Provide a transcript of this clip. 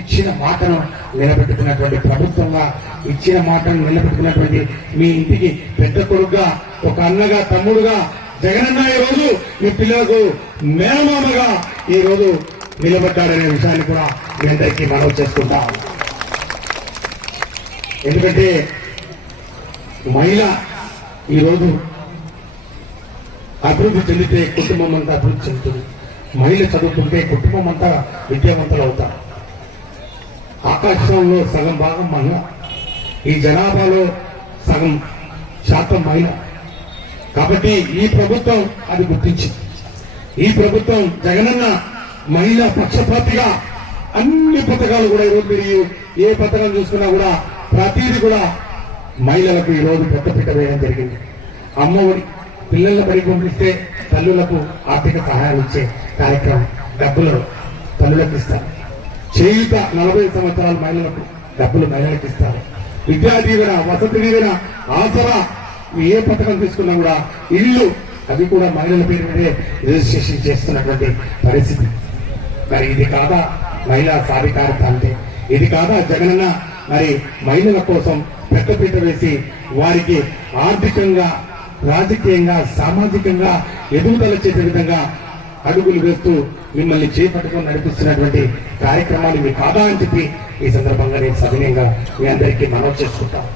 ఇచ్చిన మాటను నిలబెట్టుకున్నటువంటి ప్రభుత్వంగా ఇచ్చిన మాటను నిలబెట్టుకున్నటువంటి మీ ఇంటికి పెద్ద కొడుకుగా ఒక అన్నగా తమ్ముడుగా జగనన్న ఈ రోజు మీ పిల్లలకు మేనమామగా ఈ రోజు నిలబడ్డాడనే విషయాన్ని కూడా మీ అందరికీ మనవి చేసుకుంటాం. ఎందుకంటే మహిళ ఈరోజు అభివృద్ధి చెందితే కుటుంబం అంతా అభివృద్ధి చెందుతుంది. మహిళ చదువుకుంటే కుటుంబం అంతా విద్యావంతులు అవుతారు. ఆకాశంలో సగం భాగం మహిళ. ఈ జనాభాలో సగం శాతం మహిళ. కాబట్టి ఈ ప్రభుత్వం అది గుర్తించింది. ఈ ప్రభుత్వం జగనన్న మహిళా పక్షపాతిగా అన్ని పథకాలు కూడా ఈరోజు మీరు ఏ పథకం చూసుకున్నా కూడా ప్రతిదీ కూడా మహిళలకు ఈరోజు రోజు పెద్దపీట వేయడం జరిగింది. అమ్మఒడి పిల్లల బడి పంపిస్తే తల్లులకు ఆర్థిక సహాయాలు ఇచ్చే కార్యక్రమం డబ్బులను తల్లులకు ఇస్తారు. చేయుత నలభై సంవత్సరాల మహిళలకు డబ్బులు మహిళలకు ఇస్తారు విద్యా దీవెన వసతి దీవెన ఆసరా ఏ పథకం తీసుకున్నా కూడా ఇల్లు అవి కూడా మహిళల పేరు మీదే రిజిస్ట్రేషన్ చేస్తున్నటువంటి పరిస్థితి. మరి ఇది కాదా మహిళా సాధికారత అంటే ఇది కాదా జగనన్న మరి మహిళల కోసం పెద్దపీట వేసి వారికి ఆర్థికంగా రాజకీయంగా సామాజికంగా ఎదుగుదల చేసే విధంగా అడుగులు వేస్తూ మిమ్మల్ని చేపట్టుకుని నడిపిస్తున్నటువంటి కార్యక్రమాలు మీ కాదా అని చెప్పి ఈ సందర్భంగా నేను సవినయంగా మీ అందరికీ మనవి చేసుకుంటాను.